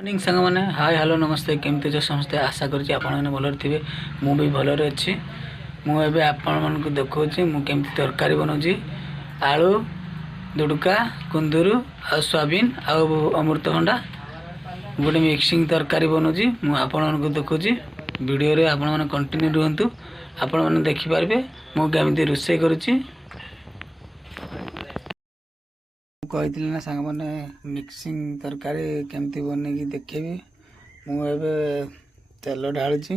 Morning सांग मैंने hi hello नमस्ते केमती जो समस्ते आशा करुँच आपने भलर थे मु भी भलर अच्छी मुझे आपण मन को देखा मुझे तरकारी बनाऊँगी आलू दुड़का कुंदरू आ सोयाबीन आ अमृतभंडा गोटे मिक्सिंग तरकारी बनाऊँगी मुझे देखुची वीडियो रे आपण मैंने कंटिन्यू रुहतु आपण मैंने देखिपारे मुझे रोषे करुँची कही ना सांग मैंने मिक्सिंग तरकारी केमती बनई देखेबी मुझे तेल ढालुची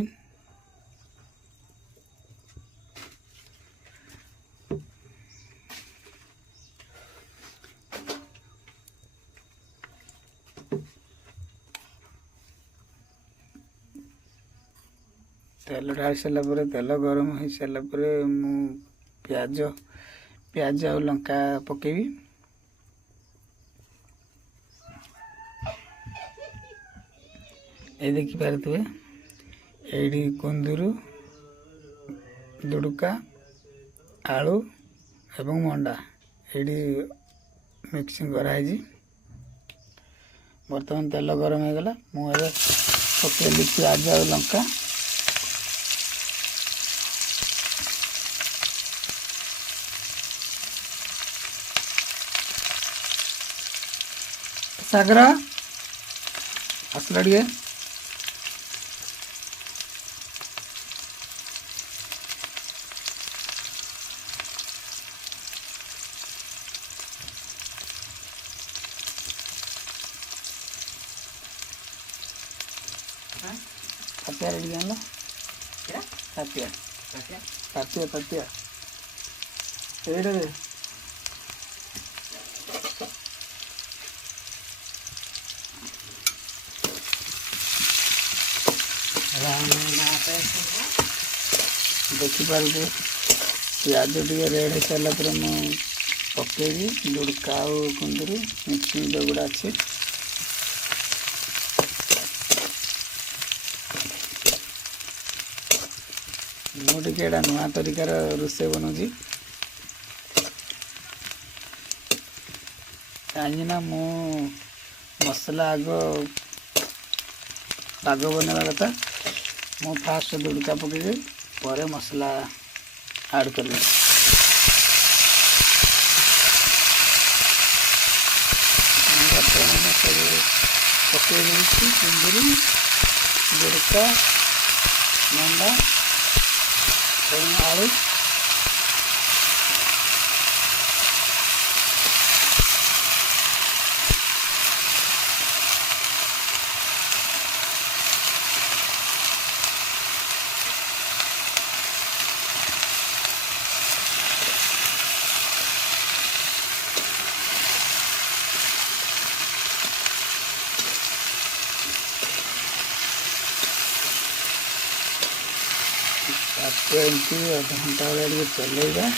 तेल ढाल सारापर तेल गरम हो सारापर मु प्याज प्याज आ लंका पकेबी ये देखिपारे ये कुंदरू दुड़का आलू एवं मंडा ये मिक्सिंग कराई बर्तमान तेल गरम हो गला मुझे पकेली प्याज और लंका सागर आसला टे तातिया रेडी आनला तातिया तातिया तातिया एडे देखिपारे प्याज टे रेड हो सारापर मुझे पकेबी दुड़का कुंदरू मिक्सिंग जो गुड़ा अच्छे मुझे नुआ तरीकार रोषे बनाऊँगी कहीं मु मसला आग पाग बनवा कथा मु फास्ट दुड़का पकईबी पर मसला ऐड कर पकई कुंदरू दुड़का मंडा आलू एमती अध घंटा भाई चलेगा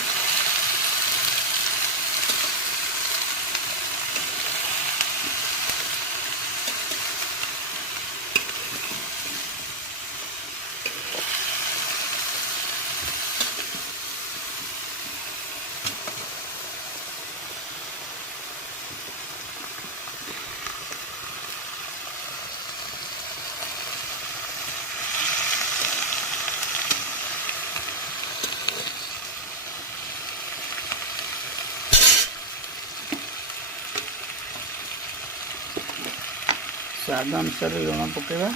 स्वाद अनुसार लुण पकेबा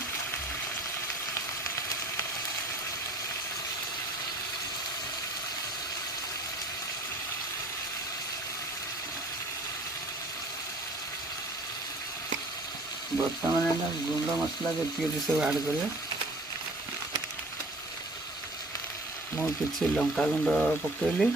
बर्तमान गुंड मसला जी सब ऐड कर मुझे लंका गुंड पकेली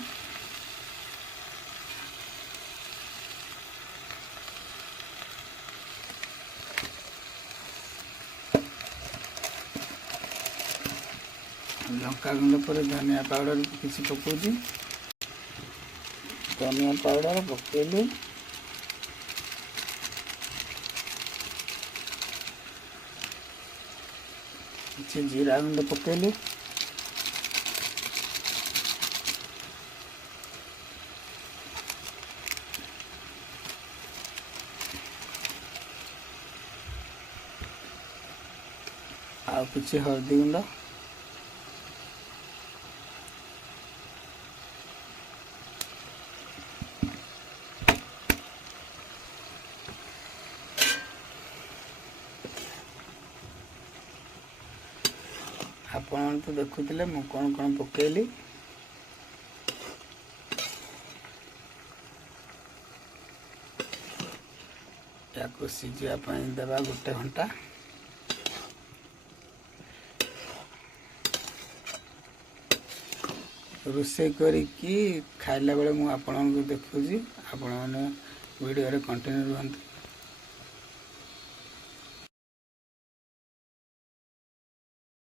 लंका गुंड पर धनिया पाउडर किसी पकाउची धनिया पाउडर पकेली किसी जीरा गुंड पकेली ଆଉ କିଛି ହଳଦୀ ଗୁଣ୍ଡ, ଆପଣ ତ ଦେଖୁଥିଲେ ମୁଁ କ'ଣ କ'ଣ ପକେଇଲି। याको सिझापी देवा 1 घंटा। रोषे करी खाइला बेले मु आपन को देखुची, आपण माने वीडियो रे कंटिन्यू रहंतु।